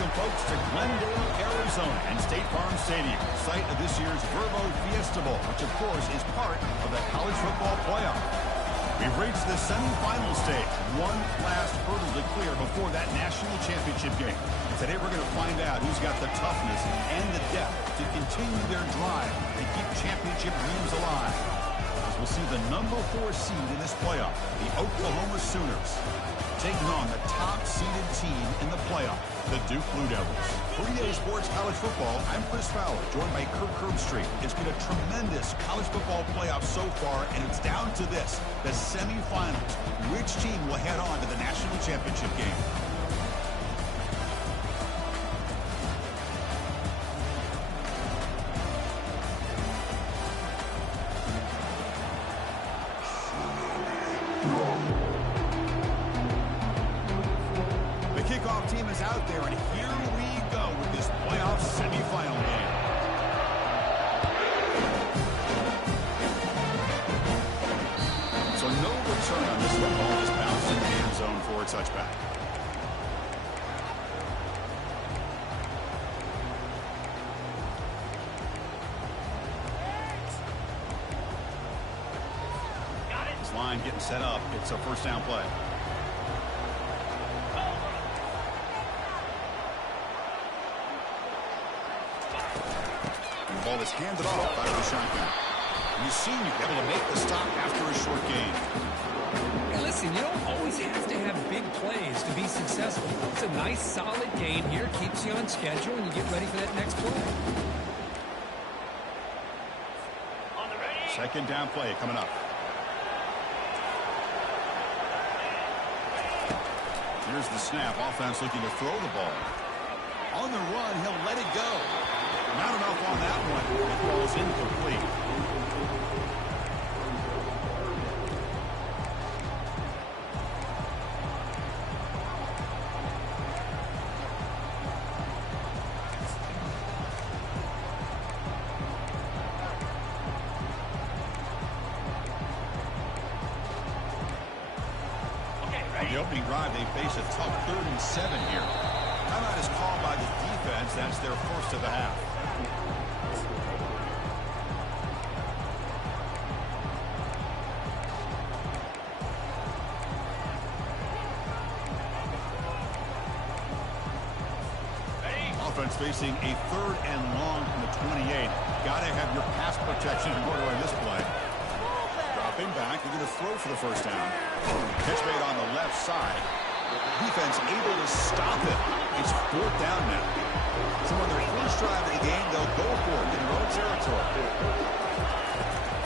Welcome, folks, to Glendale, Arizona, and State Farm Stadium, site of this year's Verbo Fiesta Bowl, which, of course, is part of the college football playoff. We've reached the semifinal stage. One last hurdle to clear before that national championship game. And today we're going to find out who's got the toughness and the depth to continue their drive to keep championship dreams alive. As we'll see the number 4 seed in this playoff, the Oklahoma Sooners, taking on the top-seeded team in the playoff, the Duke Blue Devils. For EA Sports College Football, I'm Chris Fowler, joined by Kirk Herbstreit. It's been a tremendous college football playoff so far, and it's down to this, the semifinals. Which team will head on to the national championship game? Kickoff team is out there, and here we go with this playoff semifinal game. So no return on this one. Ball just bounced in the end zone for a touchback. This line getting set up. It's a first down play. Ball is handed off by the shotgun. And you see you able to make the stop after a short gain. Hey, listen, you don't always have to have big plays to be successful. It's a nice, solid gain here. Keeps you on schedule, and you get ready for that next play. Second down play coming up. Here's the snap. Offense looking to throw the ball. On the run, he'll let it go. Not enough on that one. The ball is incomplete. On the opening drive, they face a tough 3rd and 7 here. Timeout is called by the defense. That's their first of the half. Offense facing a 3rd and long from the 28. Got to have your pass protection in order on this play. Dropping back, they're going to throw for the first down. Catch made on the left side. Defense able to stop it. It's 4th down now. So on their first drive of the game, they'll go for it in their own territory.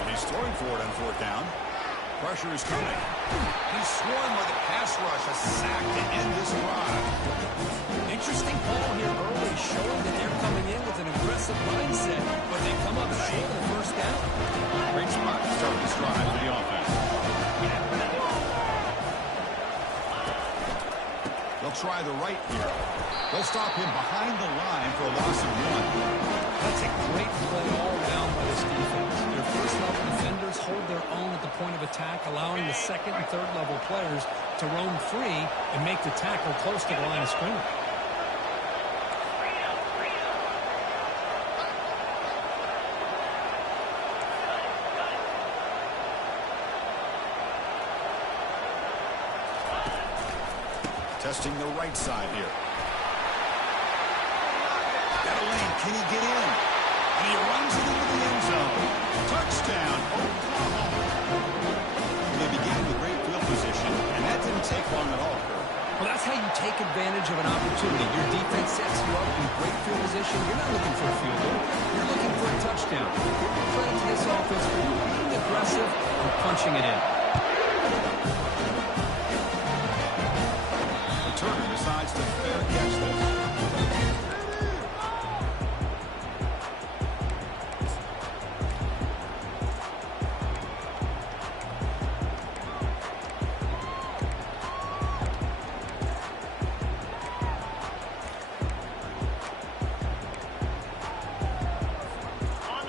And he's throwing for it on 4th down. Pressure is coming. He's swarmed by the pass rush. A sack to end this drive. Interesting call here early, showing that they're coming in with an aggressive mindset, but they come up short of the first down. Great spot to start this drive for the offense. They'll try the right here. They'll stop him behind the line for a loss of 1. That's a great play all around by this defense. Their first-level defenders hold their own at the point of attack, allowing the second and third-level players to roam free and make the tackle close to the line of scrimmage. Testing the right side here. Got a lane. Can he get in? And he runs it into the end zone. Touchdown, Oklahoma. They began with great field position, and that didn't take long at all. Well, that's how you take advantage of an opportunity. Your defense sets you up in great field position. You're not looking for a field goal. You're looking for a touchdown. Give credit to this offense for being aggressive and punching it in. Turner decides to fair catch this.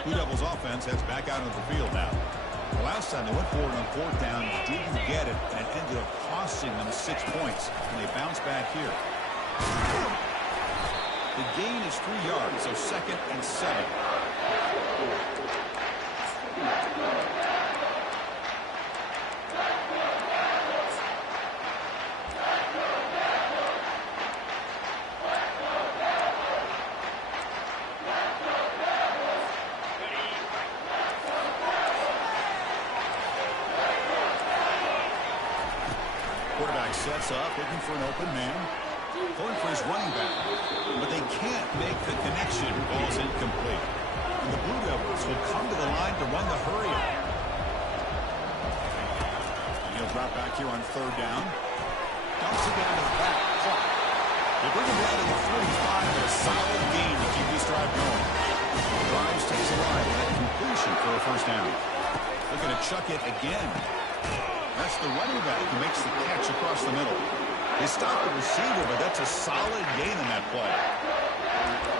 Blue Devils offense heads back out into the field now. The last time they went forward on 4th down, didn't get it, and it ended up costing them 6 points. And they bounce back here. The gain is 3 yards, so 2nd and 7. Quarterback sets up, looking for an open man. Going for his running back. But they can't make the connection. Ball's incomplete. And the Blue Devils will come to the line to run the hurry up. And he'll drop back here on 3rd down. Dumps it down to the back. Clock. They bring him down to the 45 with a solid gain to keep this drive going. The drive stays alive with that completion for a 1st down. Looking to chuck it again. That's the running back who makes the catch across the middle. They stop the receiver, but that's a solid gain in that play.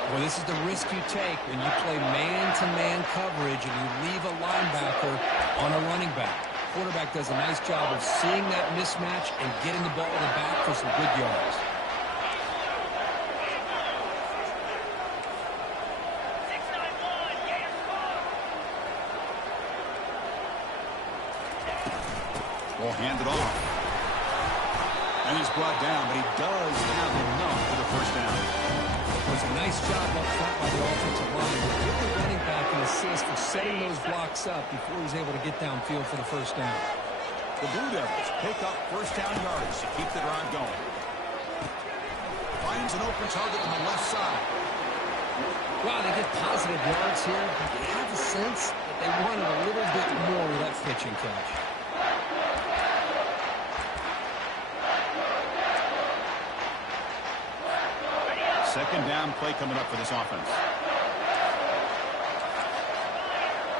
Well, this is the risk you take when you play man-to-man coverage and you leave a linebacker on a running back. Quarterback does a nice job of seeing that mismatch and getting the ball to the back for some good yards. Will hand it off. And he's brought down, but he does have enough for the 1st down. It was a nice job up front by the offensive line. Give the running back an assist for setting those blocks up before he was able to get downfield for the 1st down. The Blue Devils pick up 1st down yards to keep the drive going. Finds an open target on the left side. Wow, they get positive yards here. You have a sense that they wanted a little bit more with that pitching catch. Second down play coming up for this offense.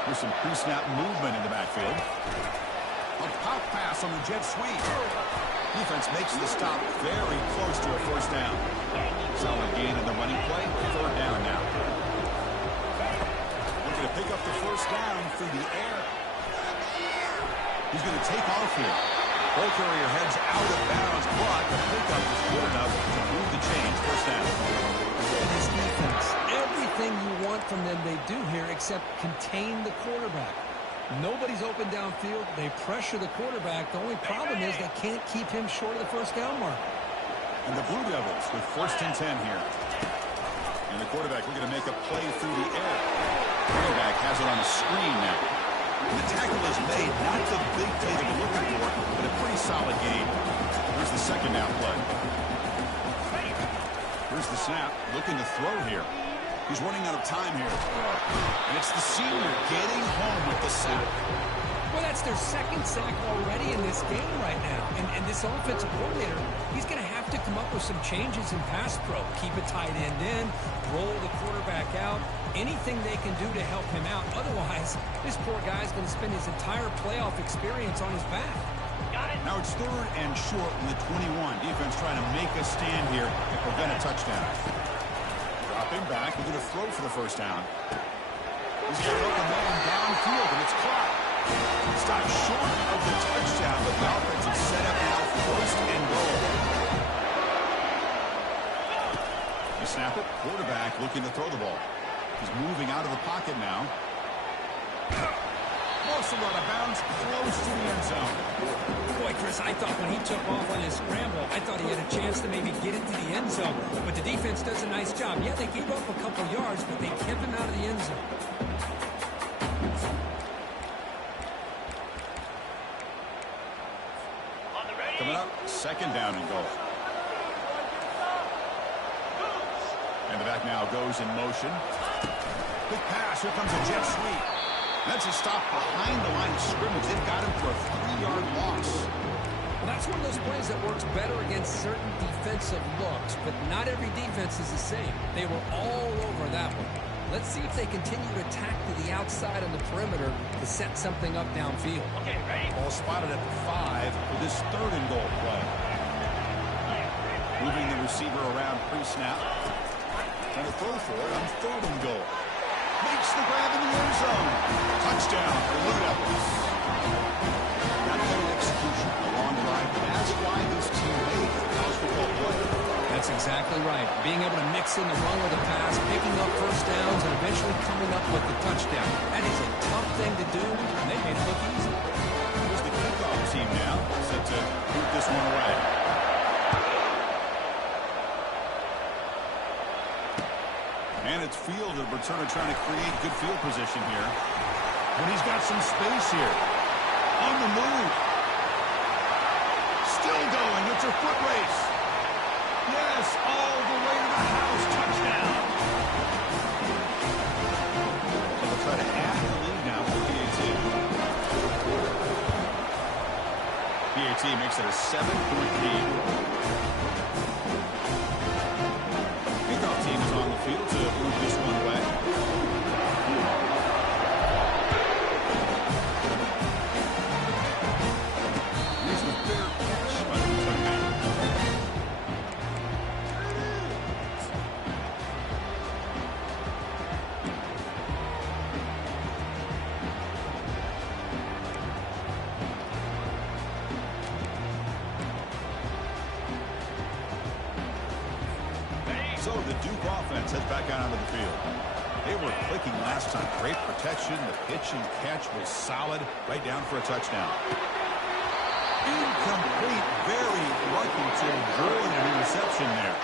There's some pre-snap movement in the backfield. A pop pass on the jet sweep. Defense makes the stop very close to a 1st down. Solid gain in the running play. 3rd down now. Looking to pick up the 1st down through the air. He's going to take off here. Ball carrier heads out of bounds, but the pickup is good enough to move the chains. 1st down. And this defense, everything you want from them they do here except contain the quarterback. Nobody's open downfield. They pressure the quarterback. The only problem is they can't keep him short of the 1st down mark. And the Blue Devils with 1st and 10 here. And the quarterback looking to make a play through the air. Running back has it on the screen now. And the tackle is made, not the big play that we're looking for, but a pretty solid gain. Here's the 2nd down play. Here's the snap, looking to throw here. He's running out of time here. And it's the senior getting home with the sack. Well, that's their 2nd sack already in this game right now. And this offensive coordinator, he's going to have to come up with some changes in pass pro. Keep a tight end in, roll the quarterback out, anything they can do to help him out. Otherwise, this poor guy's going to spend his entire playoff experience on his back. Now it's 3rd and short in the 21. Defense trying to make a stand here and prevent a touchdown. Dropping back, we're going to throw for the 1st down. He's going to look a man downfield, and it's caught. Stopped short of the touchdown, but the offense is set up now for 1st and goal. You snap it, quarterback looking to throw the ball. He's moving out of the pocket now. Also out of bounds, close to the end zone. Boy, Chris, I thought when he took off on his scramble, I thought he had a chance to maybe get into the end zone. But the defense does a nice job. Yeah, they gave up a couple yards, but they kept him out of the end zone. Coming up, 2nd down and goal. And the back now goes in motion. Big pass, here comes a jet sweep. That's a stop behind the line of scrimmage. They've got him for a 3-yard loss. Well, that's one of those plays that works better against certain defensive looks, but not every defense is the same. They were all over that one. Let's see if they continue to attack to the outside on the perimeter to set something up downfield. Okay, ready? Ball spotted at the 5 for this 3rd and goal play. Moving the receiver around pre-snap. Trying to throw for it on 3rd and goal. Makes the grab in the end zone. Touchdown for Blue Devils. Not only execution, a long drive, but that's why this team made the college football play. That's exactly right. Being able to mixing the run with a pass, picking up first downs, and eventually coming up with the touchdown. That is a tough thing to do, and they made it look easy. Here's the kickoff team now, set to boot this one away. And it's field, the returner trying to create good field position here. But he's got some space here. On the move. Still going. It's a foot race. Yes, all the way to the house. Touchdown. They'll try to add the lead now for PAT. PAT makes it a 7-point lead. Kickoff team is on the field to move this one away. So the Duke offense heads back out onto the field. They were clicking last time. Great protection. The pitch and catch was solid. Right down for a touchdown. Incomplete. Very lucky to avoid an interception there.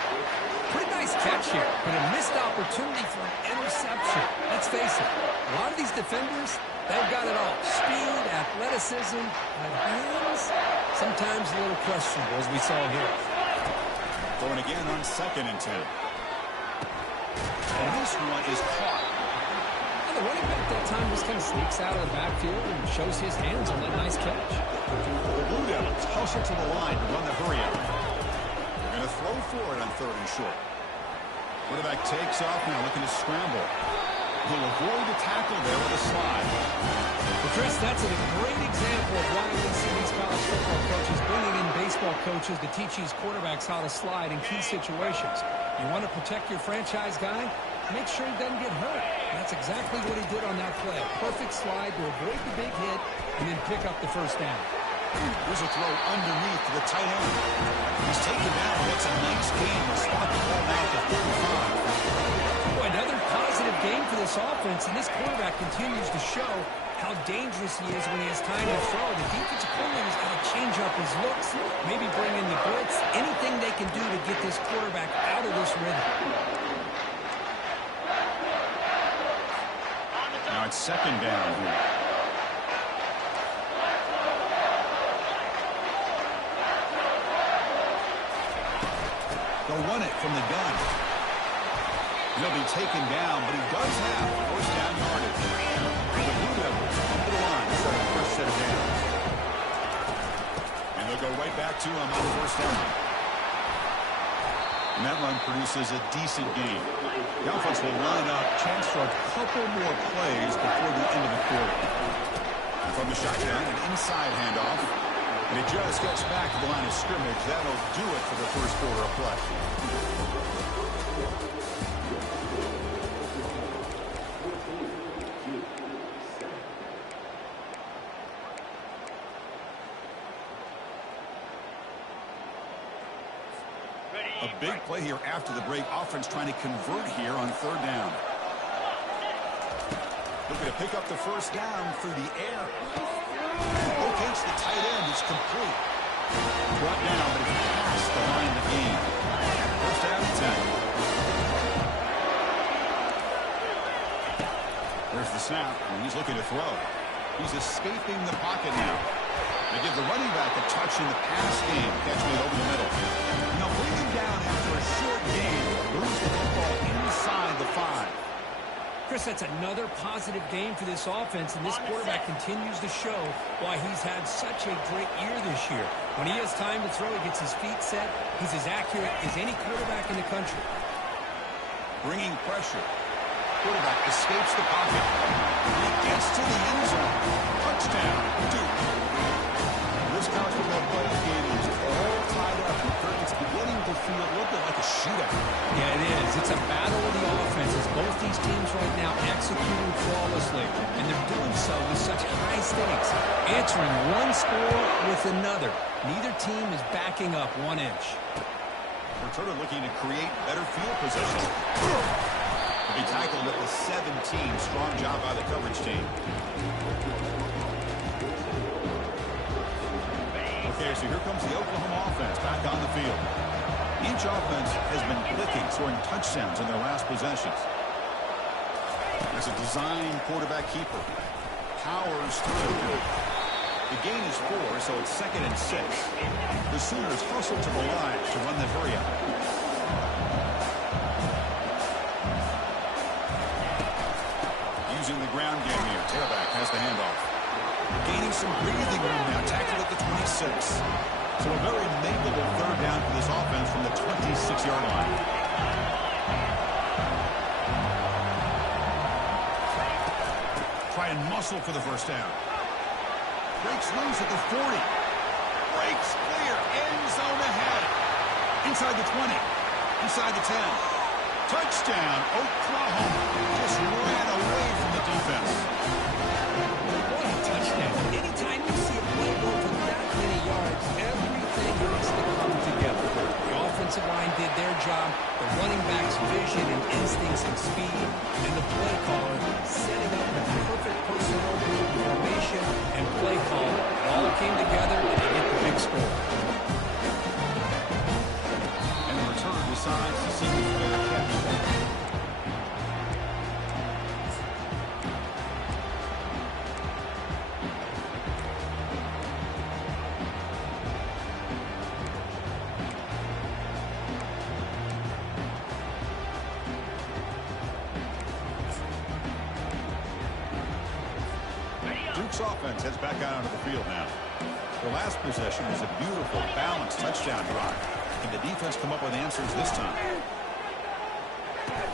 Pretty nice catch here, but a missed opportunity for an interception. Let's face it, a lot of these defenders, they've got it all. Speed, athleticism, and hands, sometimes a little questionable, as we saw here. Going again on 2nd and 10. And this one is caught. And the running back that time just kind of sneaks out of the backfield and shows his hands on that nice catch. The Blue Devils hustle to the line to run the hurry-up. They're going to throw for it on 3rd and short. Quarterback takes off now, looking to scramble. He'll avoid the tackle there with a slide. Well, Chris, that's a great example of why we see these college football coaches bringing in baseball coaches to teach these quarterbacks how to slide in key situations. You want to protect your franchise guy? Make sure he doesn't get hurt. That's exactly what he did on that play. A perfect slide to avoid the big hit and then pick up the first down. Here's a throw underneath to the tight end. He's taken down. That's a nice game. A spot the ball now to 35. Boy, another positive game for this offense, and this quarterback continues to show how dangerous he is when he has time to throw. The defensive coordinator's got to change up his looks, maybe bring in the blitz, anything they can do to get this quarterback out of this rhythm. Now it's 2nd down here. They'll run it from the gun. He'll be taken down, but he does have first down yardage. The Blue Devils come to the line for the first set of downs. And they'll go right back to him on the first down. And that run produces a decent gain. The offense will line up, chance for a couple more plays before the end of the quarter. From the shotgun, an inside handoff. And it just gets back to the line of scrimmage. That'll do it for the first quarter of play. A big play here after the break. Offense trying to convert here on 3rd down. Looking to pick up the first down through the air. Locates the tight end. It's complete. Brought down, but it's past the line of the game. First down and 10. There's the snap, and he's looking to throw. He's escaping the pocket now. They give the running back a touch in the pass game. Catch made over the middle. Now bring him down after a short game. Moves the football inside the 5. Chris, that's another positive game for this offense, and this quarterback continues to show why he's had such a great year this year. When he has time to throw, he gets his feet set. He's as accurate as any quarterback in the country. Bringing pressure. Quarterback escapes the pocket. He gets to the end zone. Touchdown, Duke. This college football playoff game is all tied up. It's beginning to feel a little bit like a shootout. Yeah, it is. It's a battle of the offenses. Both these teams right now executing flawlessly, and they're doing so with such high stakes, answering one score with another. Neither team is backing up 1 inch. Returner looking to create better field position. To be tackled at the 17. Strong job by the coverage team. Okay, so here comes the Oklahoma offense back on the field. Each offense has been clicking, scoring touchdowns in their last possessions. There's a design quarterback keeper. Powers through. The gain is 4, so it's 2nd and 6. The Sooners hustle to the line to run the hurry up. Using the ground game here. Tailback has the handoff. Gaining some breathing room now. Tackled at the 26. So a very makeable 3rd down for this offense from the 26-yard line. Try and muscle for the 1st down. Breaks loose at the 40. Breaks clear. End zone ahead. Inside the 20. Inside the 10. Touchdown, Oklahoma. Just ran away from the defense. What a touchdown. Anytime you see a play go for that many yards, everything has to come together. The offensive line did their job, the running back's vision and instincts and speed, and the play caller setting up the perfect personnel group formation and play call. It all came together to get the big score. And the return decides to see the fair catch. Duke's offense heads back out onto the field now. The last possession was a beautiful, balanced touchdown drive. Can the defense come up with answers this time?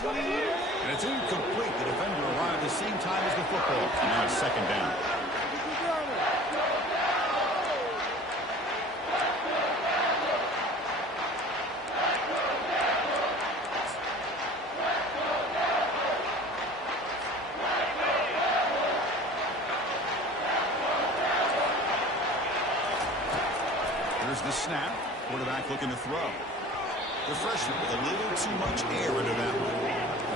And it's incomplete. The defender arrived the same time as the football. And now it's 2nd down. Here's the snap. Quarterback looking to throw. The freshman with a little too much air into that one.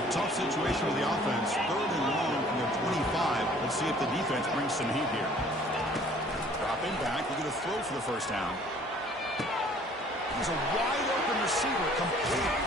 Tough situation with the offense. 3rd and long from their 25. Let's see if the defense brings some heat here. Dropping back, looking to throw for the 1st down. He's a wide open receiver, complete.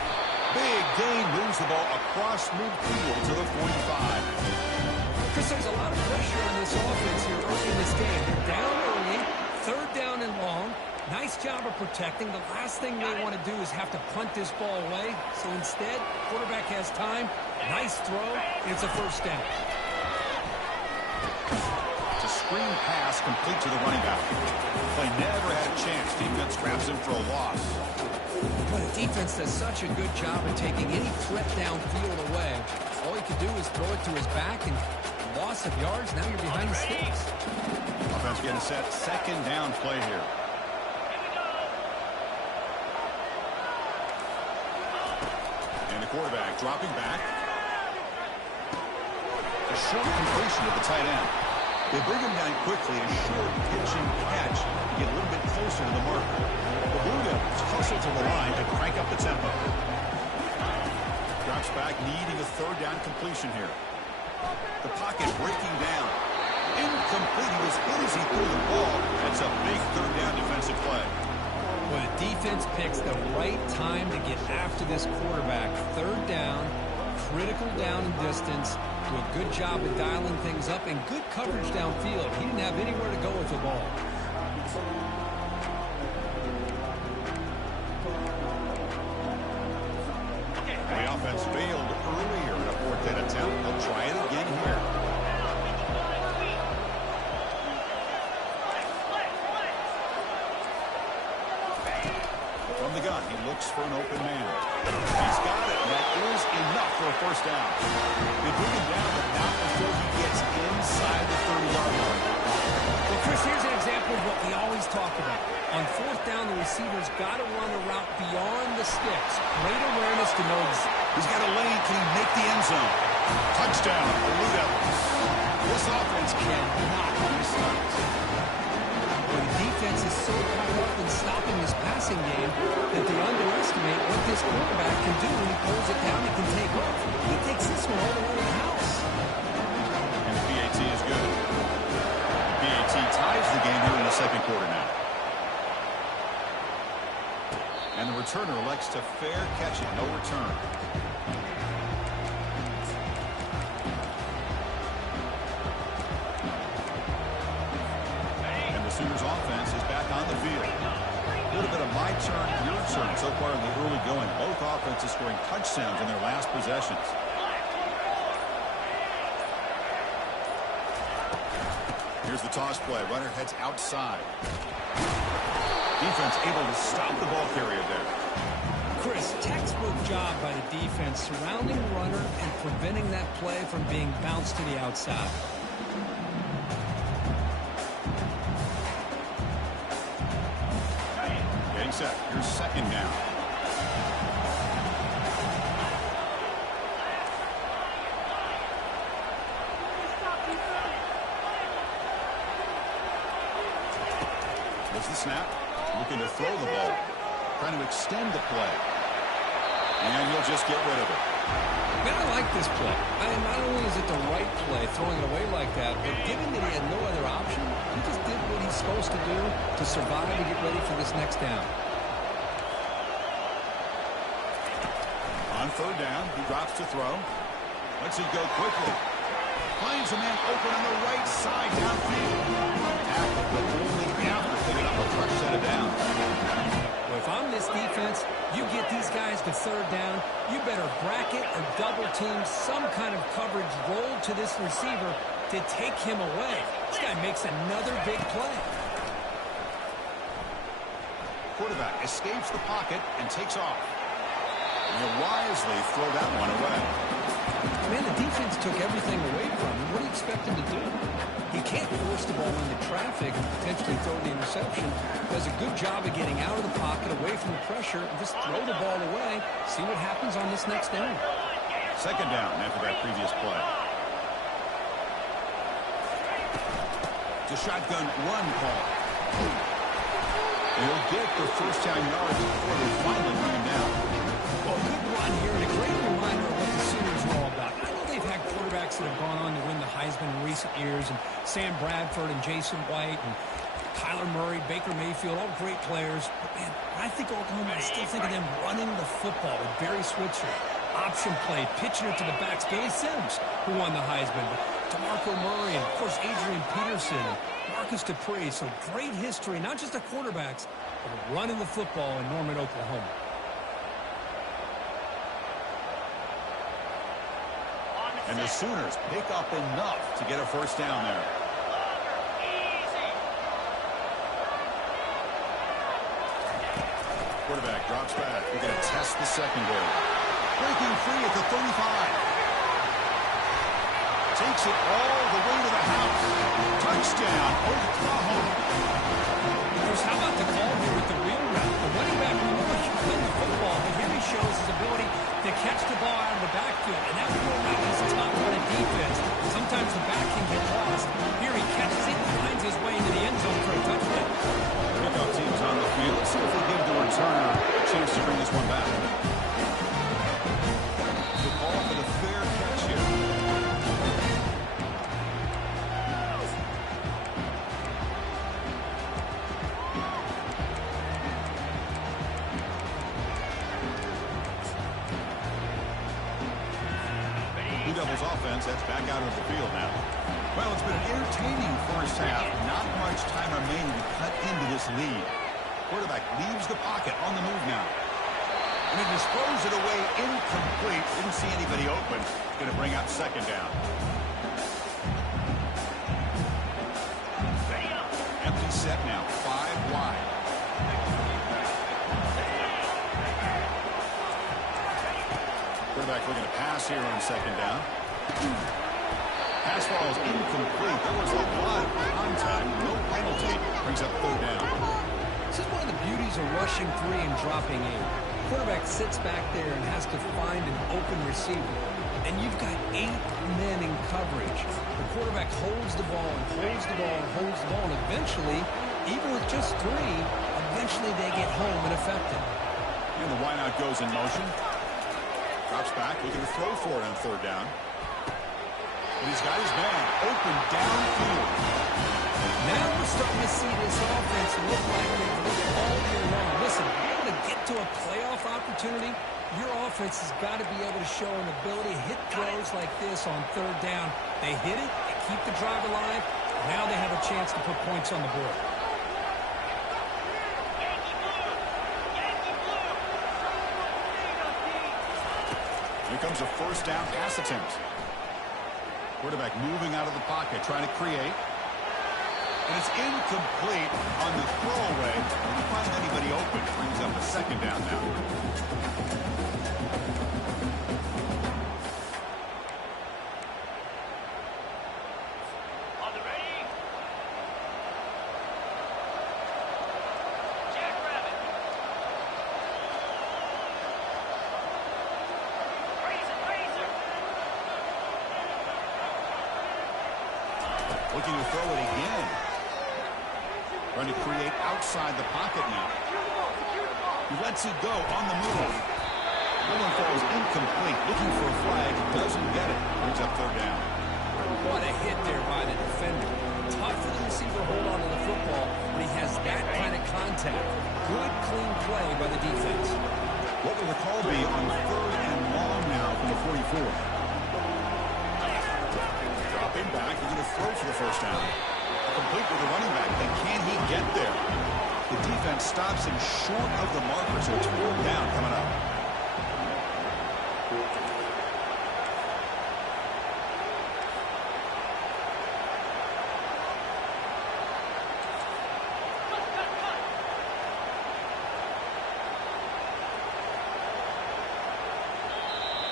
Big gain, moves the ball across midfield to the 45. Chris, there's a lot of pressure on this offense here early in this game. They're down early, 3rd down and long. Nice job of protecting. The last thing they want to do is have to punt this ball away. So instead, quarterback has time. Nice throw. It's a 1st down. It's a screen pass complete to the running back. Play never had a chance. Defense grabs him for a loss. But the defense does such a good job of taking any threat downfield away. All he could do is throw it to his back, and loss of yards, now you're behind the sticks. Offense getting set. 2nd down play here. And the quarterback dropping back. A short completion to the tight end. They bring him down quickly. A short pitching catch to get a little bit closer to the marker. The Blue Devils hustle to the line to crank up the tempo. Drops back, needing a 3rd down completion here. The pocket breaking down. Incomplete. He was in as he threw the ball. That's a big 3rd down defensive play. Well, the defense picks the right time to get after this quarterback. 3rd down, critical down and distance. Do a good job of dialing things up and good coverage downfield. He didn't have anywhere to go with the ball. The offense failed earlier in a 4th down attempt. They'll try it again here. From the gun, he looks for an open man. He's got it, and that is enough for a 1st down. They bring him down, but not until he gets inside the 30-yard line. Well, Chris, here's an example of what we always talk about. On 4th down, the receiver's got to run a route beyond the sticks. Great awareness to know he's got a lane. Can he make the end zone? Touchdown, Blue Devils. This offense cannot be stopped. the defense is so caught up in stopping this pass passing game that they underestimate what this quarterback can do when he pulls it down and can take off. He takes this one all the way to the house. And the PAT is good. The PAT ties the game here in the second quarter now. And the returner elects to fair catch it. No return. And the Sooners offense is back on the field. A little bit of my turn, your turn so far in the early going. Both offenses scoring touchdowns in their last possessions. Here's the toss play. Runner heads outside. Defense able to stop the ball carrier there. Chris, textbook job by the defense surrounding the runner and preventing that play from being bounced to the outside. Getting set. Here's second down. There's the snap. Looking to throw the ball. Trying to extend the play. And he'll just get rid of it. Man, I like this play. Not only is it the right play, throwing it away like that, but given that he had no other option, he just did what he's supposed to do to survive and get ready for this next down. On third down, he drops to throw. Lets it go quickly. Finds a man open on the right side downfield. Tackle, but only after picking up a fresh set of downs. Well, if I'm this defense, you get these guys to third down, you better bracket or double team some kind of coverage roll to this receiver to take him away. This guy makes another big play. Quarterback escapes the pocket and takes off. And he'll wisely throw that one away. Man, the defense took everything away from him. What do you expect him to do? He can't force the ball into traffic and potentially throw the interception. Does a good job of getting out of the pocket, away from the pressure, and just throw the ball away. See what happens on this next down. Second down after that previous play. It's a shotgun run call. He'll get the first down yards before they finally bring him down. Well, good run here and a great reminder of what the Sooners are all about. I know they've had quarterbacks that have gone on to win the Heisman in recent years, and Sam Bradford and Jason White and Kyler Murray, Baker Mayfield, all great players. But, man, when I think Oklahoma, I still think of them running the football with Barry Switzer. Option play, pitching it to the backs. Billy Sims, who won the Heisman. DeMarco Murray, and, of course, Adrian Peterson, and Marcus Dupree. So great history, not just the quarterbacks, but running the football in Norman, Oklahoma. And the Sooners pick up enough to get a first down there. Quarterback drops back. We're going to test the secondary. Breaking free at the 35. Takes it all the way to the house. Touchdown, Oklahoma. Bruce, how about the call here with the wheel route? The running back, we know he can run the football, but here he shows his ability to catch the ball out of the backfield. And that wheel route is tough on a defense. Sometimes the back can get lost. Here he catches it and finds his way into the end zone for a touchdown. Kickoff team's on the field. Let's see if we give the returner a chance to bring this one back. The call for the fair catch here. Blue Devils offense, that's back out of the field now. Well, it's been an entertaining first half. Not much time remaining to cut into this lead. Quarterback leaves the pocket on the move now. And he just throws it away incomplete. Didn't see anybody open. Going to bring up second down. Empty set now. 5 wide. Quarterback looking to pass here on second down. Pass ball is incomplete. There was a lot of contact. No penalty. Brings up third down. This is one of the beauties of rushing 3 and dropping 8. Quarterback sits back there and has to find an open receiver. And you've got 8 men in coverage. The quarterback holds the ball and holds the ball and holds the ball. And eventually, even with just 3, a eventually they get home and effective. And the wideout goes in motion. Drops back, looking to throw for it on third down. And he's got his man open downfield. Now we're starting to see this offense look like they've looked all year long. Listen, if you want to get to a playoff opportunity, your offense has got to be able to show an ability to hit throws like this on third down. They hit it, they keep the drive alive. Now they have a chance to put points on the board. Here comes a first down pass attempt. Quarterback moving out of the pocket, trying to create. And it's incomplete on the throwaway. Couldn't find anybody open. Brings up a second down now. On the ready. Jackrabbit. Razor. Looking to throw it again. Trying to create outside the pocket now. He lets it go on the move. That one falls incomplete. Looking for a flag. Doesn't get it. Brings up third down. What a hit there by the defender. Tough for the receiver to hold on to the football when he has that kind of contact. Good, clean play by the defense. What will the call be on third and long now from the 44? Dropping back. He's going to throw for the first down. Complete with the running back. And can he get there? The defense stops him short of the marker, so it's fourth down coming up.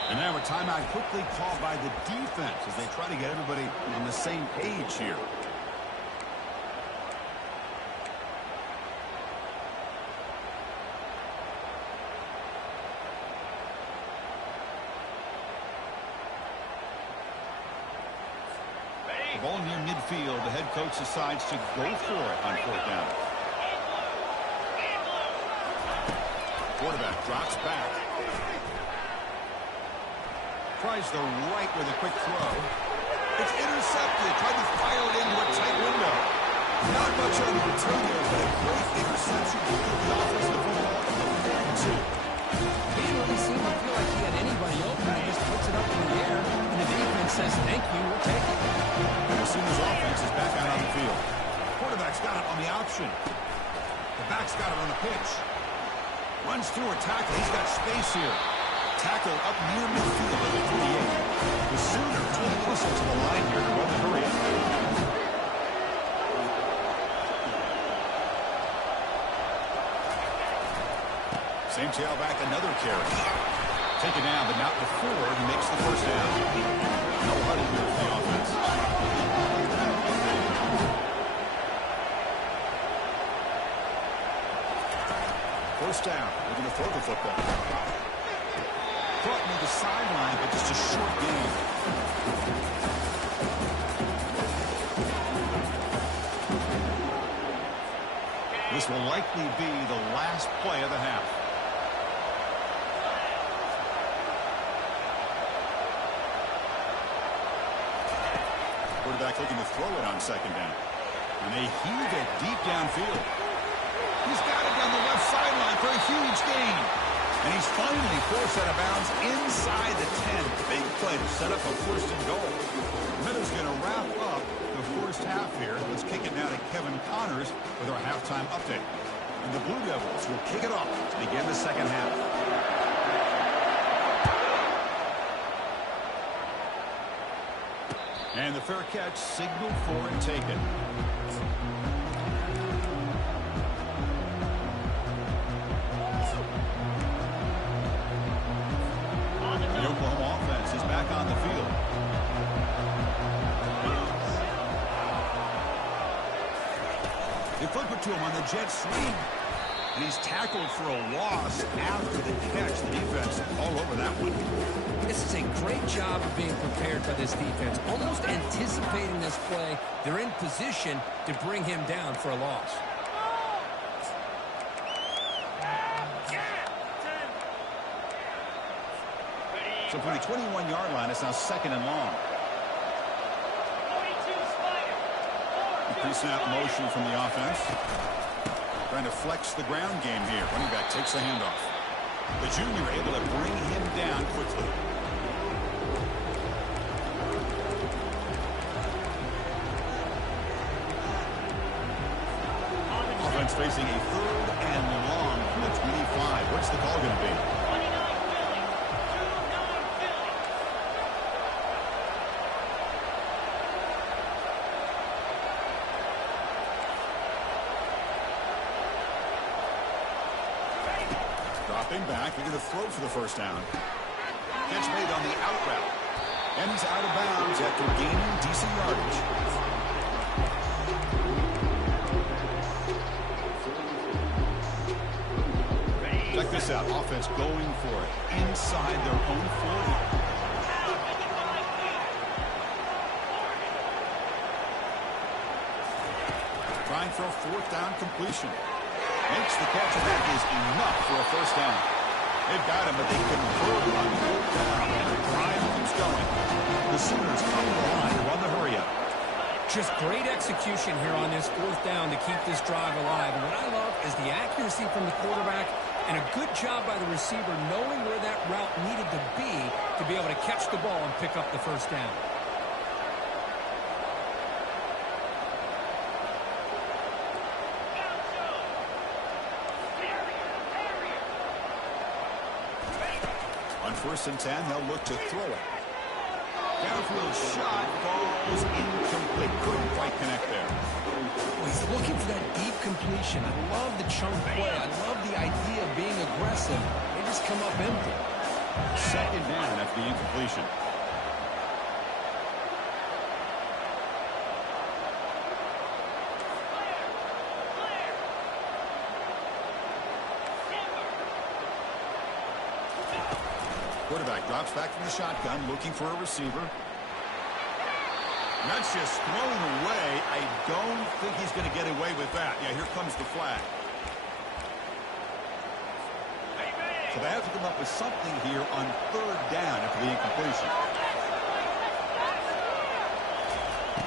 And now a timeout quickly called by the defense as they try to get everybody on the same page here. The ball near midfield. The head coach decides to go for it on fourth down. Quarterback drops back. Tries the right with a quick throw. It's intercepted. Tried to fire it into a tight window. Not much on the return there, but a great interception to get the offense the football in the 4-2. He didn't really seem to feel like he had anybody open. He just puts it up in the air, and the defense says, thank you, we'll take it. The Sooners offense is back out on the field. Quarterback's got it on the option. The back's got it on the pitch. Runs through a tackle. He's got space here. Tackle up near midfield at the 38. The Sooners will closer to the line here to run the hurry up. Same tailback, another carry. Taken down, but not before he makes the first down. No huddle here for the offense. First down, looking to throw the football. Caught near the sideline, but just a short gain. This will likely be the last play of the half. Quarterback looking to throw it on second down. And they heave it deep downfield. He's got it down the left sideline for a huge gain. And he's finally forced out of bounds inside the 10. Big play to set up a first and goal. Meadows going to wrap up the first half here. Let's kick it now to Kevin Connors with our halftime update. And the Blue Devils will kick it off to begin the second half. And the fair catch signaled for and taken. The Oklahoma offense is back on the field. They flip it to him on the jet sweep. And he's tackled for a loss after the catch. The defense all over that one. This is a great job of being prepared by this defense. Almost anticipating this play, they're in position to bring him down for a loss. So from the 21-yard line, it's now 2nd and long. Pre-snap motion from the offense. Trying to flex the ground game here. Running back takes the handoff. The junior able to bring him down quickly. Offense facing a 3rd and long from the 25. What's the call going to be? Dropping back, they're going to throw for the first down. Catch made on the out route. And he's out of bounds after gaining decent yardage. Check this out. Offense going for it inside their own 40. Trying for a 4th down completion. Makes the catch, and that is enough for a first down. They've got him, but they convert on 4th down, and the drive keeps going. The Sooners come to the line to run the hurry-up. Just great execution here on this 4th down to keep this drive alive. And what I love is the accuracy from the quarterback and a good job by the receiver knowing where that route needed to be able to catch the ball and pick up the first down. On 1st and 10, they'll look to throw it. Downfield shot falls incomplete. Couldn't quite connect there. He's looking for that deep completion. I love the chunk play. I love the idea of being aggressive. They just come up empty. 2nd down after the incompletion. Quarterback drops back from the shotgun, looking for a receiver. And that's just thrown away. I don't think he's going to get away with that. Yeah, here comes the flag. So they have to come up with something here on 3rd down after the incompletion.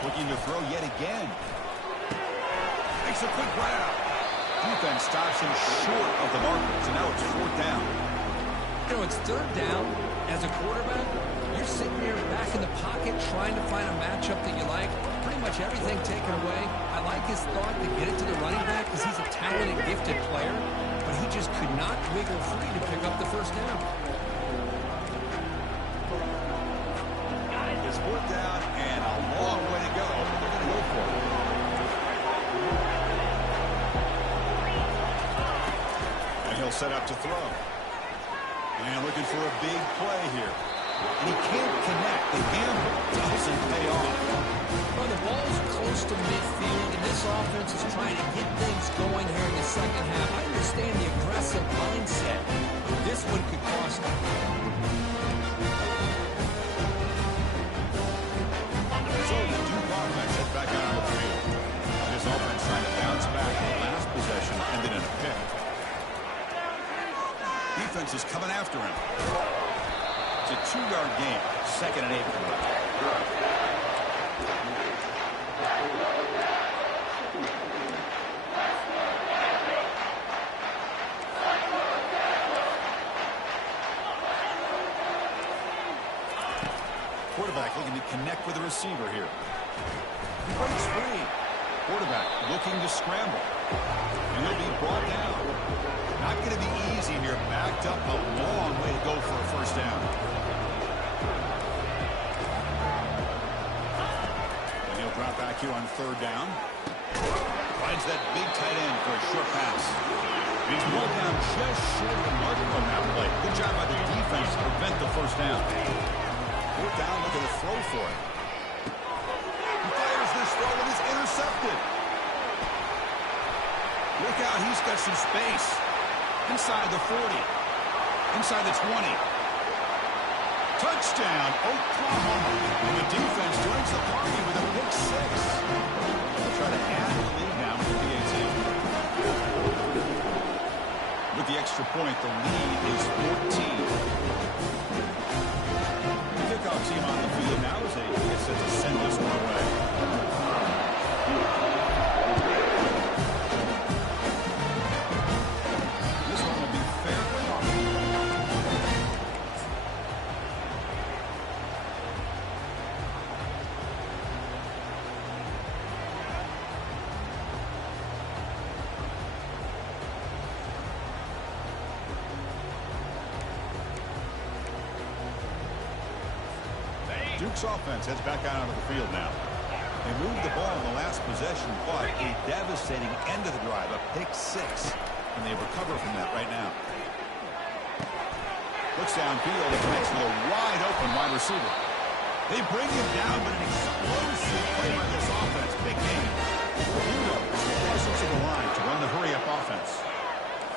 Looking to throw yet again. Makes a quick grab. Defense stops him short of the marker. So now it's 4th down. You know, it's 3rd down. As a quarterback, you're sitting there back in the pocket trying to find a matchup that you like. Pretty much everything taken away. I like his thought to get it to the running back because he's a talented, gifted player, but he just could not wiggle free to pick up the first down. It's 4th down and a long way to go. They're going to go for it. And he'll set up to throw. And looking for a big play here. And he can't connect. The gamble doesn't pay off. Well, the ball's close to midfield, and this offense is trying to get things going here in the 2nd half. I understand the aggressive mindset. This one could cost them. So the Duke offense heads back out on the field. This offense trying to bounce back. The last possession ended in a pick. Defense is coming after him. It's a 2-yard gain. 2nd and 8. Quarterback looking to connect with the receiver here. He breaks free. Quarterback looking to scramble. And he'll be brought down. Not going to be easy here. Backed up a long way to go for a first down. And he'll drop back here on 3rd down. Finds that big tight end for a short pass. He's brought down just short of the marker on that play. Good job by the defense to prevent the first down. 4th down, looking to throw for it. He fires this throw and is intercepted. Look out, he's got some space. Inside the 40. Inside the 20. Touchdown, Oklahoma. And the defense joins the party with a pick 6. They'll try to add the lead now with the PAT. With the extra point, the lead is 14. The kickoff team on the field now as they get set to send this one away. This one will be fair caught. Duke's offense heads back out onto the field now. They moved the ball in the last possession, but a devastating end of the drive, a pick six, and they recover from that right now. Looks downfield and connects with a wide open wide receiver. They bring him down, but an explosive play by this offense. Big game. Hugo crosses to the line to run the hurry-up offense.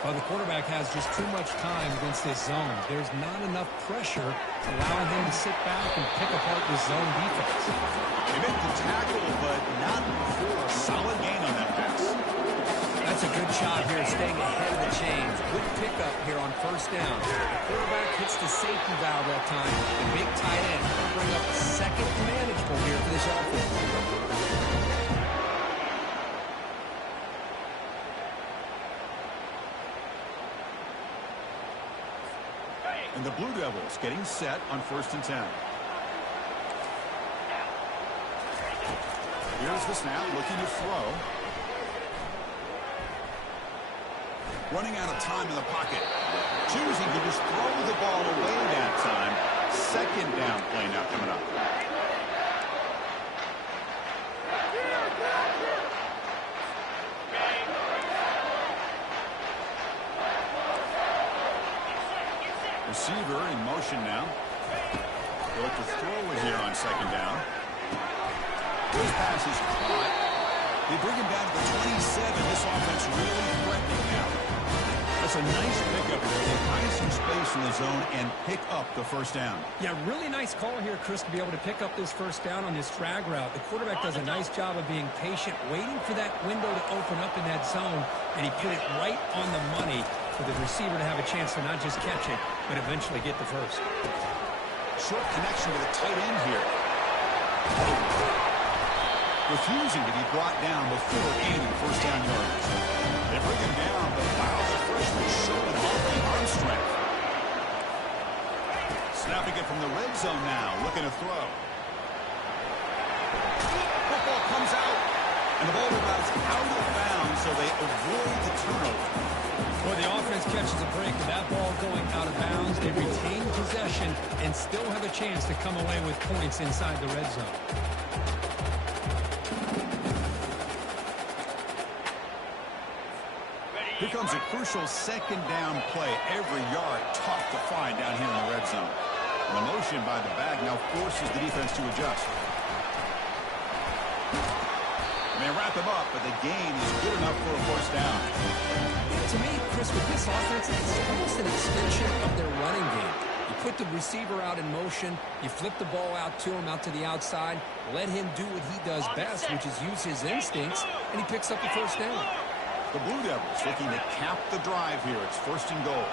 Well, the quarterback has just too much time against this zone. There's not enough pressure allowing him to sit back and pick apart the zone defense. They make the tackle, but not before a solid gain on that pass. That's a good job here, staying ahead of the chains. Good pickup here on first down. The quarterback hits the safety valve that time. The big tight end will bring up a second manageable here for this offense. And the Blue Devils getting set on 1st and 10. Here's the snap, looking to throw. Running out of time in the pocket. Choosing to just throw the ball away that time. Second down play now coming up. Receiver in motion now. They look to throw it here on second down. This pass is caught. They bring him down to the 27. This offense really threatening now. That's a nice pickup. They find some space in the zone and pick up the first down. Yeah, really nice call here, Chris, to be able to pick up this first down on this drag route. The quarterback does a nice job of being patient, waiting for that window to open up in that zone, and he put it right on the money for the receiver to have a chance to not just catch it, but eventually get the first. Short connection with a tight end here. Refusing to be brought down before gaining first down yards. They bring him down, but wow, the freshman showing off the arm strength. Snapping it from the red zone now, looking to throw. Football comes out, and the ball rebounds out of bounds, so they avoid the turnover. Well, the offense catches a break with that ball going out of bounds. They retain possession and still have a chance to come away with points inside the red zone. Here comes a crucial second down play. Every yard tough to find down here in the red zone. And the motion by the back now forces the defense to adjust. They wrap him up, but the gain is good enough for a first down. To me, Chris, with this offense, it's almost an extension of their running game. You put the receiver out in motion, you flip the ball out to him, out to the outside, let him do what he does best, which is use his instincts, and he picks up the first down. The Blue Devils looking to cap the drive here. It's 1st and goal.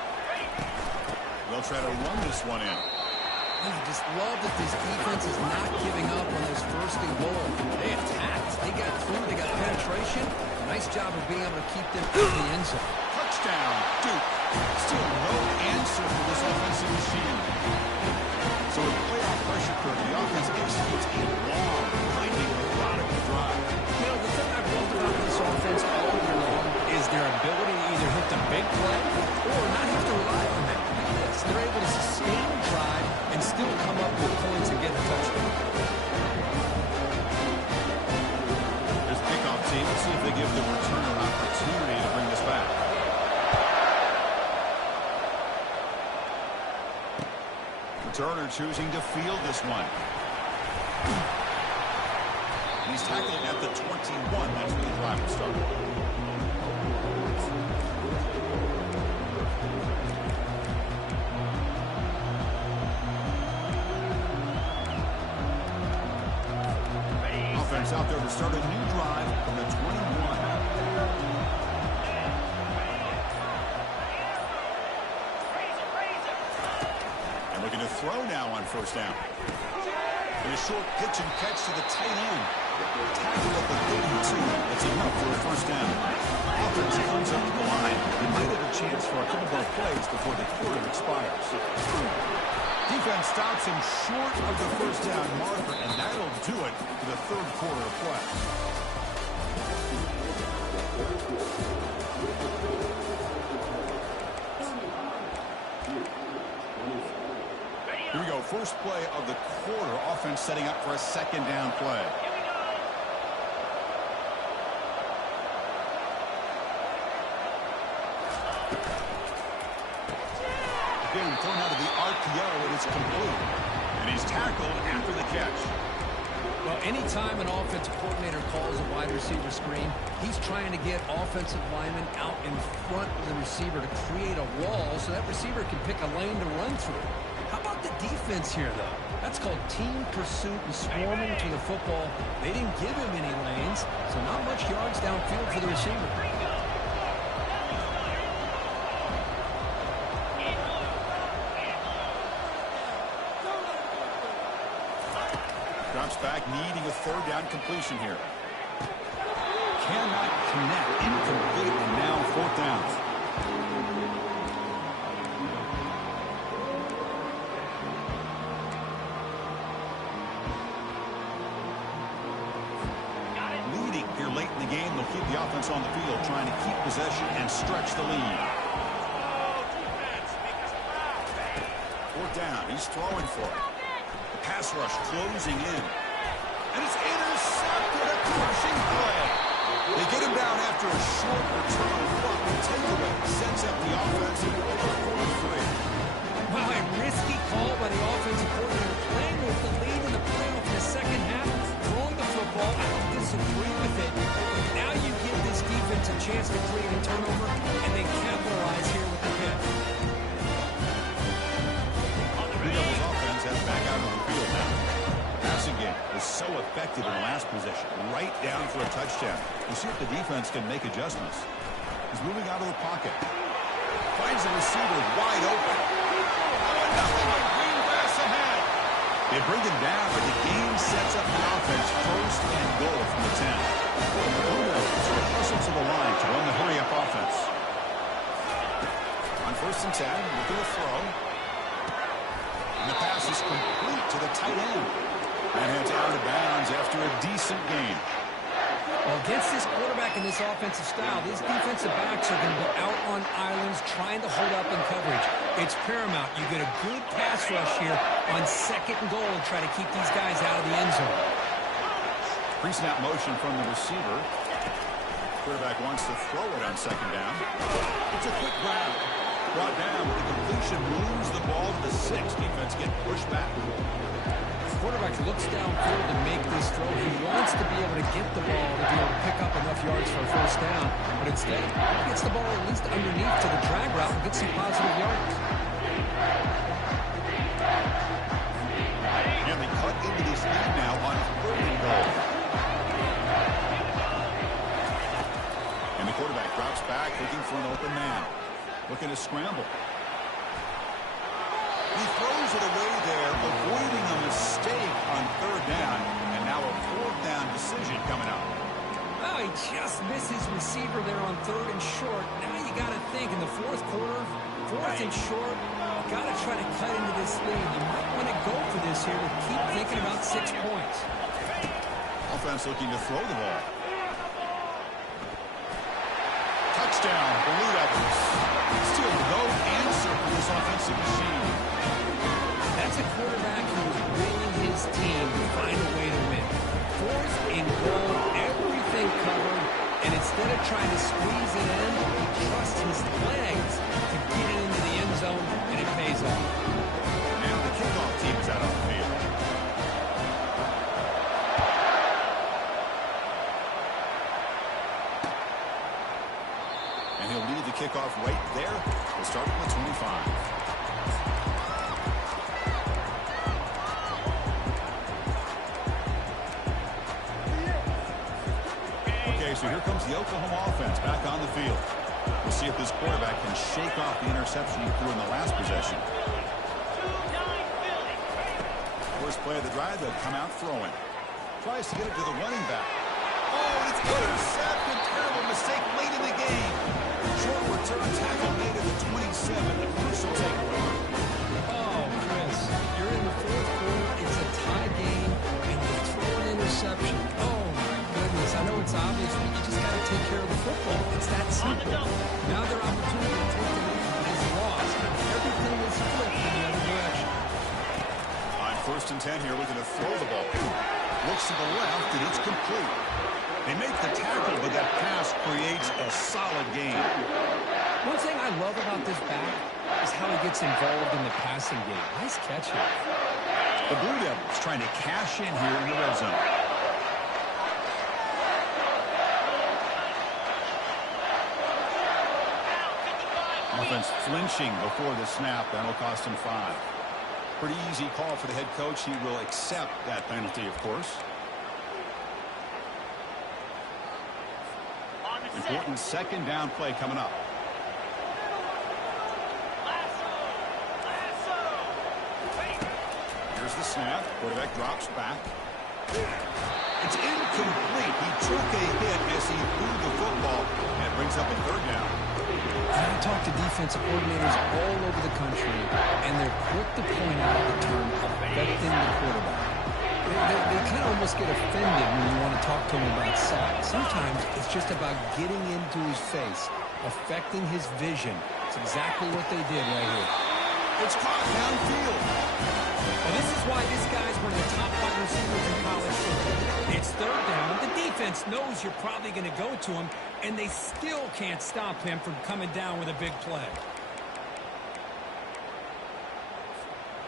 They'll try to run this one in. I just love that this defense is not giving up on this 1st and goal. They attacked, they got through, they got penetration. Nice job of being able to keep them in the end zone. Touchdown, Duke. Still no answer for this offensive machine. So with playoff pressure curve, the offense executes a long, winding, methodical drive. You know, the thing I've loved about this offense all year long is their ability to either hit the big play or not have to rely on that. Yes, they're able to sustain the drive and still come up with points and get the touchdown. There's the kickoff team. Let's see if they give the returner an opportunity to bring this back. Returner choosing to field this one. He's tackled at the 21. That's where the drive will start. Offense out there to start a new drive from the 21. throw now on first down. And a short pitch and catch to the tight end. Tackle at the 32. That's enough for a first down. Offense comes up to the line. They might have a chance for a couple more plays before the quarter expires. Defense stops him short of the first down marker, and that'll do it for the third quarter of play. Here we go. First play of the quarter. Offense setting up for a second down play. Again, thrown out of the RPO, and it's complete. And he's tackled after the catch. Well, anytime an offensive coordinator calls a wide receiver screen, he's trying to get offensive linemen out in front of the receiver to create a wall so that receiver can pick a lane to run through. How about the defense here, though? That's called team pursuit and swarming to the football. They didn't give him any lanes, so not much yards downfield for the receiver. Drops back, needing a third down completion here. Cannot connect, incomplete, and now fourth down. Late in the game, they'll keep the offense on the field, trying to keep possession and stretch the lead. Fourth down, he's throwing for it. The pass rush closing in. And it's intercepted, a crushing play. They get him down after a short return. But the takeaway sets up the offense at over 43. Wow, a risky call by the offensive coordinator, playing with the lead in the playoff in the second half, throwing the football. I don't disagree with it. Now you give this defense a chance to create a turnover, and they capitalize here with the pick. The Devils offense has back out of the field now. Passing game was so effective in the last possession, right down for a touchdown. We'll see if the defense can make adjustments. He's moving out of the pocket. Finds the receiver wide open. Nothing but green grass ahead. They bring him down, but the game sets up the offense first and goal from the 10. So a hustle to the line to run the hurry-up offense. On first and 10, looking to throw. And the pass is complete to the tight end. And heads out of bounds after a decent game. Well, against this quarterback and this offensive style, these defensive backs are going to be out on islands trying to hold up in coverage. It's paramount. You get a good pass rush here on second and goal and try to keep these guys out of the end zone. Pre-snap motion from the receiver. Quarterback wants to throw it on second down. It's a quick grab. Brought down with the completion, moves the ball to the 6. Defense getting pushed back. Quarterback looks downfield to make this throw. He wants to be able to get the ball to be able to pick up enough yards for a first down, but instead he gets the ball at least underneath to the drag route and gets some positive yards. And they cut into this lead now on third and goal. And the quarterback drops back, looking for an open man. Looking to scramble. He throws it away there, avoiding a mistake on third down, and now a fourth down decision coming up. Well, he just missed his receiver there on third and short. Now you got to think in the fourth quarter, fourth and short, you got to try to cut into this lead. You might want to go for this here to keep thinking about 6 points. Offense looking to throw the ball. Touchdown, Blue Devils. Still no answer for this offensive machine. That's a quarterback who's willing his team to find a way to win. Fourth and goal, everything covered, and instead of trying to squeeze it in, he trusts his legs to get it into the end zone, and it pays off. And the kickoff team is out on the field. And he'll lead the kickoff right there. We'll start from the 25. So here comes the Oklahoma offense back on the field. We'll see if this quarterback can shake off the interception he threw in the last possession. First play of the drive, they'll come out throwing. Tries to get it to the running back. Oh, it's intercepted. Terrible mistake late in the game. Short return tackle made at the 27. A crucial takeaway. Oh, Chris, you're in the fourth quarter. It's a tie game, and you throw an interception. Oh, my goodness. I know it's obvious, but you just got to take care of the football. It's that simple. Now their opportunity to take the lead is lost. Everything is flipped in the other direction. On 1st and 10 here, looking to throw the ball. Looks to the left, and it's complete. They make the tackle, but that pass creates a solid gain. One thing I love about this back is how he gets involved in the passing game. Nice catch here. The Blue Devils trying to cash in here in the red zone. Offense flinching before the snap. That'll cost him 5. Pretty easy call for the head coach. He will accept that penalty, of course. Important 2nd down play coming up. Here's the snap. Quarterback drops back. It's incomplete. He took a hit as he threw the football. And brings up a 3rd down. I talk to defensive coordinators all over the country, and they're quick to point out the term affecting the quarterback. They kind of almost get offended when you want to talk to them about sacks. Sometimes it's just about getting into his face, affecting his vision. It's exactly what they did right here. It's caught downfield. Well, this is why this guy's one of the top wide receivers in college football. It's 3rd down. The defense knows you're probably going to go to him, and they still can't stop him from coming down with a big play.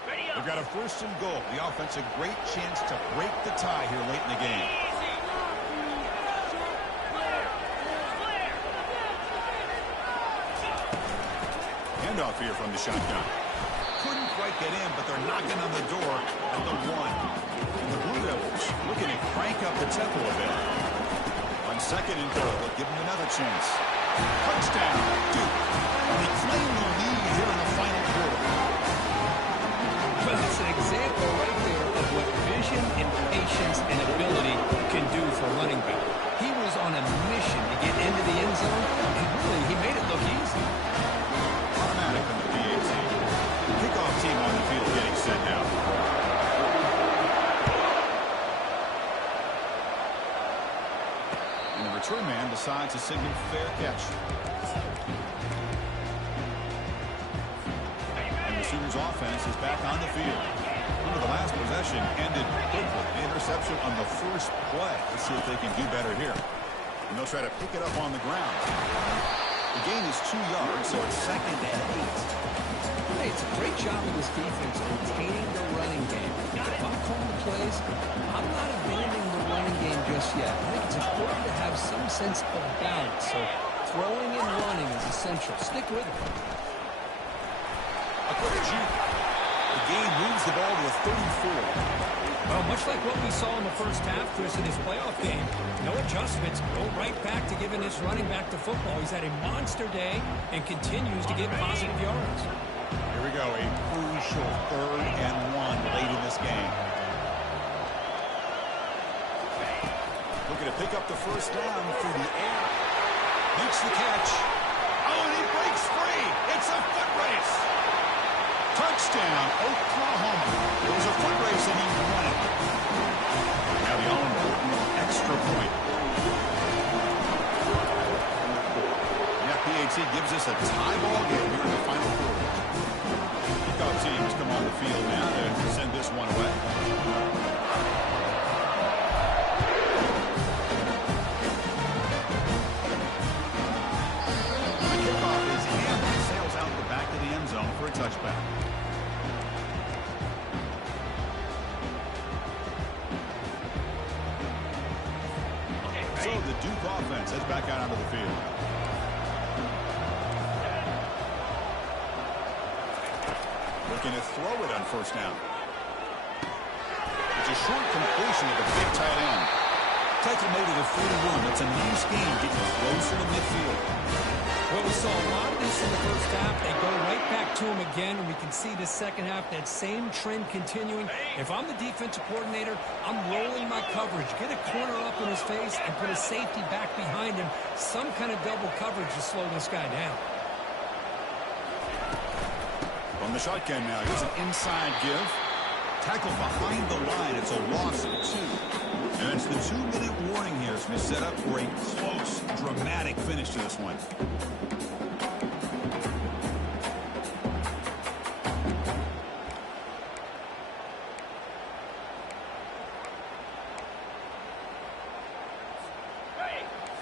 They've got a 1st and goal. The offense a great chance to break the tie here late in the game. Handoff here from the shotgun. Couldn't quite get in, but they're knocking on the door at the 1. And the Blue Devils looking to crank up the tempo a bit. On 2nd and goal, they'll give them another chance. Touchdown, Duke. And they claim the lead here in the final quarter. Well, it's an example right there of what vision and patience and ability can do for a running back. He was on a mission to get into the end zone, and really, he made it look easy. Automatic on the PAT. Kickoff team on the field getting set now. And the return man decides to signal fair catch. Sooners offense is back on the field. Remember, the last possession ended quickly. The interception on the 1st play. Let's see if they can do better here. And they'll try to pick it up on the ground. The gain is 2 yards, so it's 2nd and 8. Hey, it's a great job of this defense containing the running game. If I'm calling the plays, I'm not abandoning the running game just yet. I think it's important to have some sense of balance. So throwing and running is essential. Stick with it. A quick juke. The game moves the ball to a 34. Well, much like what we saw in the first half, Chris, in his playoff game, no adjustments, go right back to giving this running back to football. He's had a monster day and continues to get positive yards. Here we go, a crucial 3rd and 1 late in this game. Looking to pick up the 1st down through the air. Makes the catch. Oh, and he breaks free. It's a foot race. Touchdown, Oklahoma. It was a foot race and he won it. Now the all-important extra point. Yeah, PAT gives us a tie ball game here in the final quarter. Kickoff teams come on the field now to send this one away. The kickoff is in and sails out the back of the end zone for a touchback. So the Duke offense heads back out onto the field. Looking to throw it on 1st down. It's a short completion of the big tight end. Taken made to the 41. It's a nice game getting closer to midfield. Well, we saw a lot of this this in the first half. They go right back to him again, and we can see the second half, that same trend continuing. If I'm the defensive coordinator, I'm rolling my coverage. Get a corner up in his face and put a safety back behind him. Some kind of double coverage to slow this guy down. On the shotgun now, here's an inside give. Tackle behind the line. It's a loss of 2. And it's the 2-minute warning here as we set up for a close, dramatic finish to this one.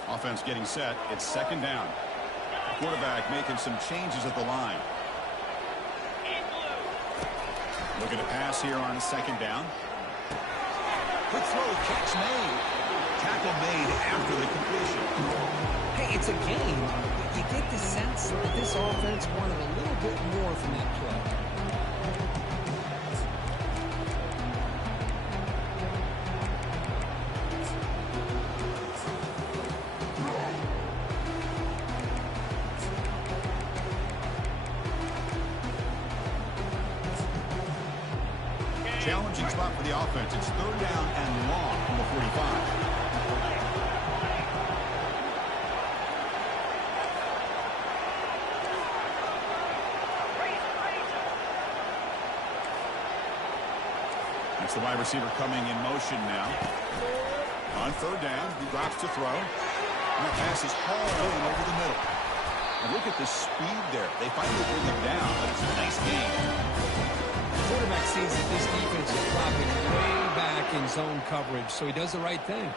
Offense getting set. It's second down. Quarterback making some changes at the line. Looking to pass here on second down. Quick throw, catch made. Tackle made after the completion. Hey, it's a game. You get the sense that this offense wanted a little bit more from that play. Challenging spot for the offense. It's third down and long from the 45. That's the wide receiver coming in motion now. On third down, he drops to throw. And that pass is hauled in over the middle. And look at the speed there. They finally bring him down, but it's a nice game. The quarterback sees that this defense is dropping way back in zone coverage, so he does the right thing.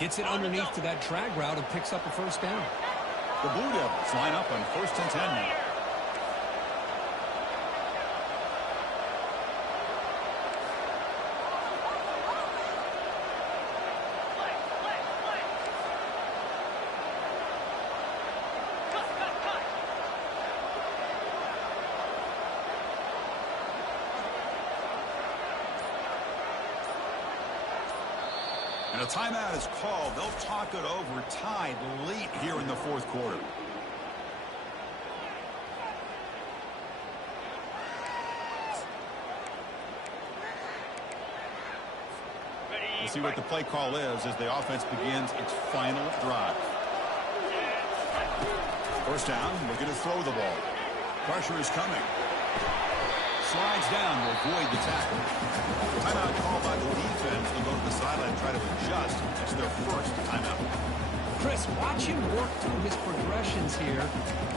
Gets it underneath to that drag route and picks up a first down. The Blue Devils line up on 1st and 10 now. And a timeout is called. They'll talk it over, tied late here in the fourth quarter. We'll see what the play call is as the offense begins its final drive. First down, looking to throw the ball. Pressure is coming. Slides down to avoid the tackle. Timeout called by the defense. They'll go to the sideline and try to adjust. It's their first timeout. Chris, watch him work through his progressions here.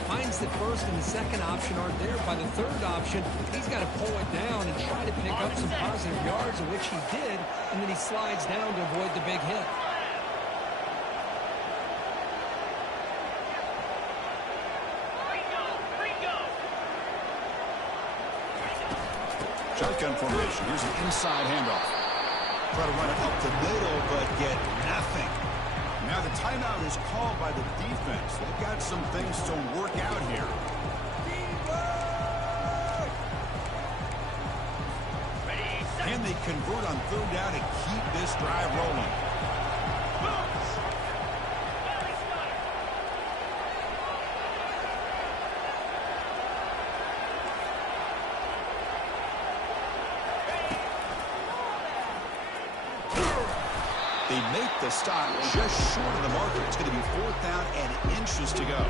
Finds the first and the second option aren't there. By the third option, he's got to pull it down and try to pick up some positive yards, of which he did, and then he slides down to avoid the big hit. Shotgun formation. Here's an inside handoff. Try to run it up the middle, but get nothing. Now the timeout is called by the defense. They've got some things to work out here. Can they convert on third down and keep this drive rolling? They make the stop just short of the marker. It's going to be 4th down and inches to go.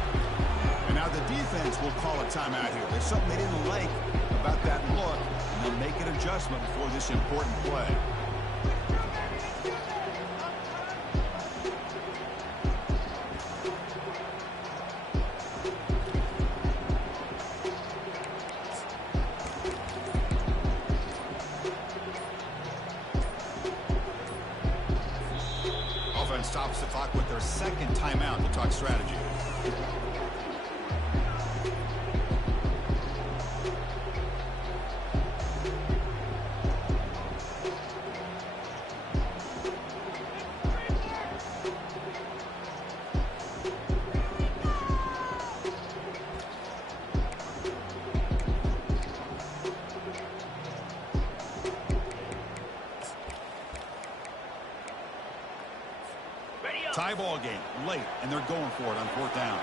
And now the defense will call a timeout here. There's something they didn't like about that look, and they'll make an adjustment before this important play. Offense stops the clock with their second timeout to talk strategy. Tie ball game late, and they're going for it on 4th down.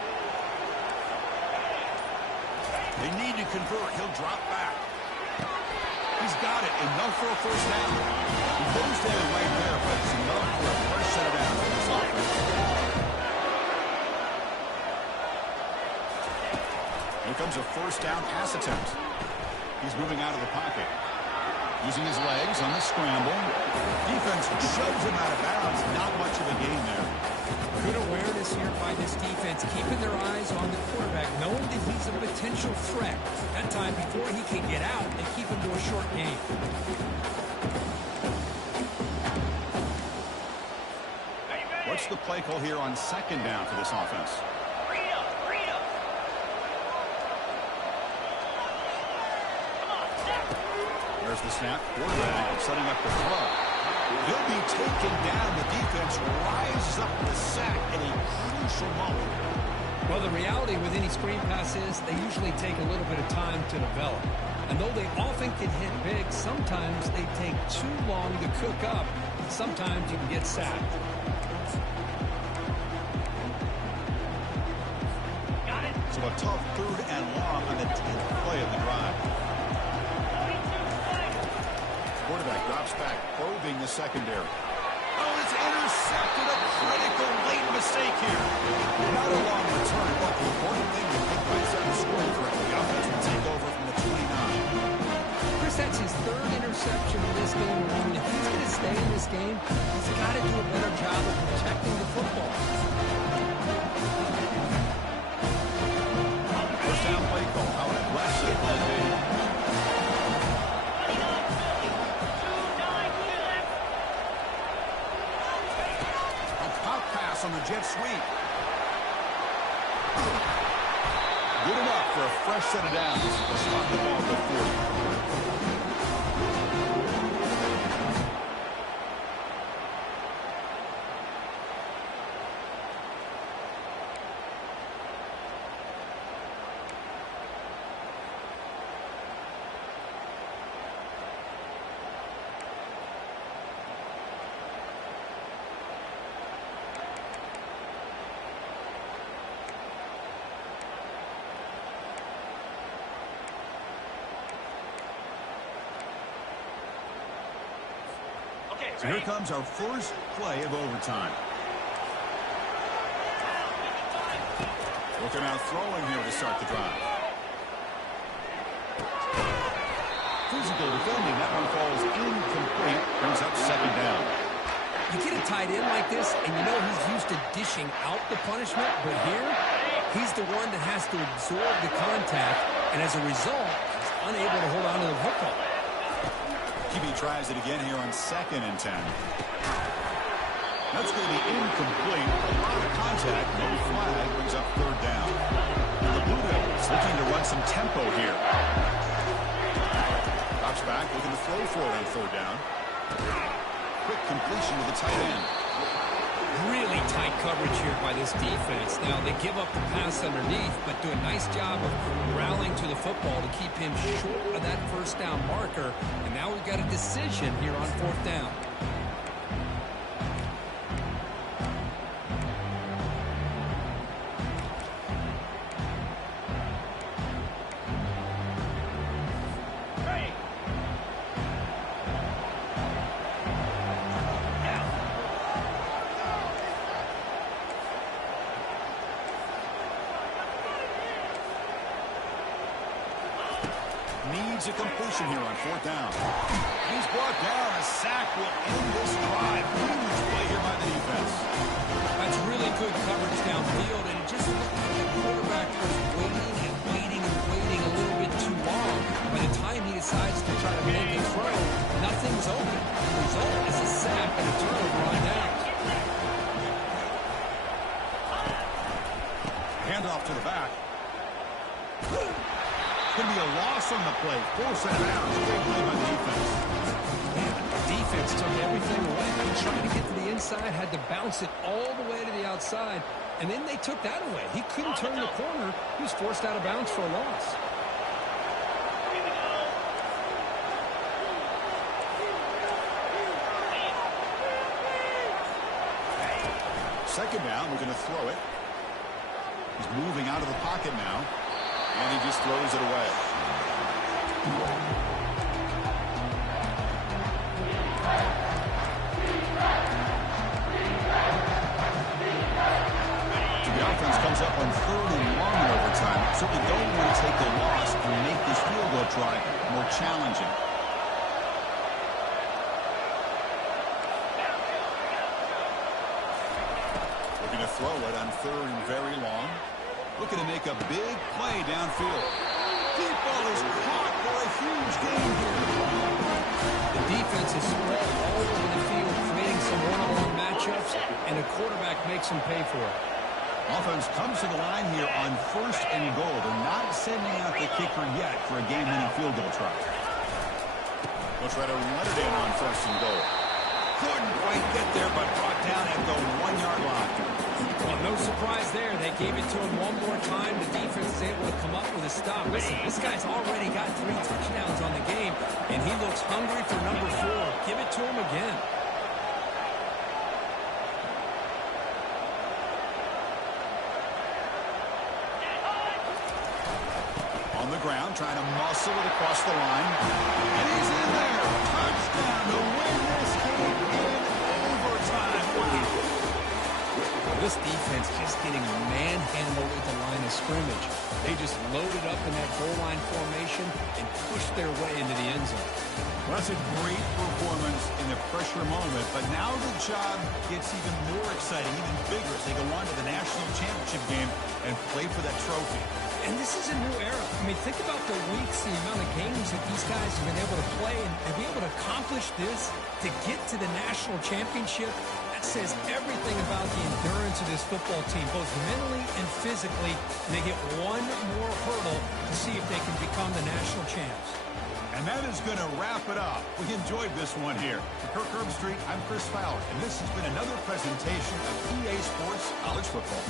They need to convert. He'll drop back. He's got it. Enough for a first down. He goes down right there, but it's enough for a first set of downs for this offense. Here comes a first down pass attempt. He's moving out of the pocket. Using his legs on the scramble. Defense shoves him out of bounds. Not much of a gain there. Good awareness here by this defense, keeping their eyes on the quarterback, knowing that he's a potential threat. That time, before he can get out, they keep him to a short gain. What's the play call here on second down for this offense? There's the snap. Quarterback setting up the throw. He'll be taken down. The defense rises up with the sack in a crucial moment. Well, the reality with any screen pass is they usually take a little bit of time to develop. And though they often can hit big, sometimes they take too long to cook up. Sometimes you can get sacked. So a tough 3rd and long on the 10th play of the drive. Quarterback drops back, probing the secondary. Oh, it's intercepted. A critical late mistake here. Not a long return, but the important thing is the place out of scoring correctly. The offense will take over from the 29. Chris, that's his 3rd interception in this game alone. If he's going to stay in this game, he's got to do a better job of protecting the football. First down play call. How aggressive will it be? On the jet sweep. Good enough for a fresh set of downs. They'll stop the ball at the 40. So here comes our first play of overtime. Looking out throwing here to start the drive. Physical defending. That one falls incomplete. Brings up second down. You get a tight end like this, and you know he's used to dishing out the punishment, but here, he's the one that has to absorb the contact, and as a result, he's unable to hold on to the football. QB tries it again here on 2nd and 10. That's going to be incomplete. A lot of contact. No flag. Brings up 3rd down. And the Blue Devils looking to run some tempo here. Drops back, looking to throw for it on 3rd down. Quick completion to the tight end. Really tight coverage here by this defense. Now, they give up the pass underneath, but do a nice job of rallying to the football to keep him short of that first down marker. And now we've got a decision here on 4th down. Needs a completion here on 4th down. He's brought down. A sack will end this drive. Huge play here by the defense. That's really good coverage downfield, and it just looked like the quarterback was waiting and waiting and waiting a little bit too long. By the time he decides to try to make a throw, nothing's open. The result is a sack and a turnover on down. Handoff to the back. It's going to be a loss on the play. 4 set of downs. Great play by the defense. Man, the defense took everything away. He tried to get to the inside, had to bounce it all the way to the outside, and then they took that away. He couldn't turn the corner. He was forced out of bounds for a loss. Second down, we're going to throw it. He's moving out of the pocket now. And he just throws it away. The offense comes up on 3rd and long in overtime. So we don't want to take the loss and make this field goal try more challenging. We're going to throw it on 3rd and very long. Looking to make a big play downfield. Deep ball is caught for a huge gain here. The defense is spread all over the field, creating some one-on-one matchups, and the quarterback makes them pay for it. Offense comes to the line here on 1st and goal. They're not sending out the kicker yet for a game-winning field goal try. They'll try to run it in on 1st and goal. Couldn't quite get there, but brought down at the 1-yard line. Well, no surprise there. They gave it to him one more time. The defense is able to come up with a stop. Listen, this guy's already got 3 touchdowns on the game, and he looks hungry for number 4. Give it to him again. On the ground, trying to muscle it across the line. And he's in there. Touchdown to win this game in overtime. Wow. This defense just getting manhandled at the line of scrimmage. They just loaded up in that goal line formation and pushed their way into the end zone. Well, that's a great performance in the pressure moment, but now the job gets even more exciting, even bigger as they go on to the national championship game and play for that trophy. And this is a new era. I mean, think about the weeks, the amount of games that these guys have been able to play and be able to accomplish this to get to the national championship. That says everything about the endurance of this football team, both mentally and physically. And they get one more hurdle to see if they can become the national champs. And that is going to wrap it up. We enjoyed this one here. For Kirk Herbstreit, I'm Chris Fowler, and this has been another presentation of EA Sports College Football.